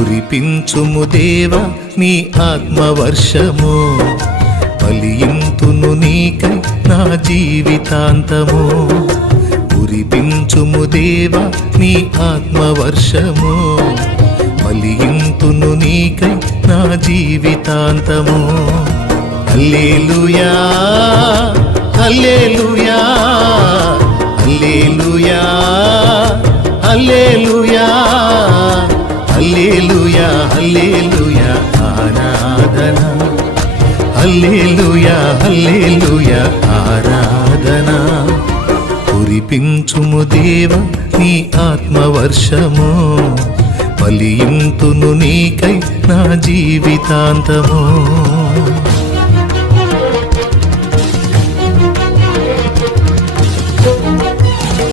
కురిపించుము దేవా నీ ఆత్మవర్షము, ఫలింతును నీకై నా జీవితాంతము. కురిపించుము దేవా నీ ఆత్మవర్షము, ఫలింతును నీకై నా జీవితాంతము. హల్లెలూయా హల్లెలూయా హల్లెలూయా హల్లెలూయా హల్లెలూయా హల్లెలూయా ఆరాధన. హల్లెలూయా హల్లెలూయా ఆరాధన. కురిపించుము దేవా నీ ఆత్మవర్షము, ఫలింతును నీకై నా జీవితాంతము.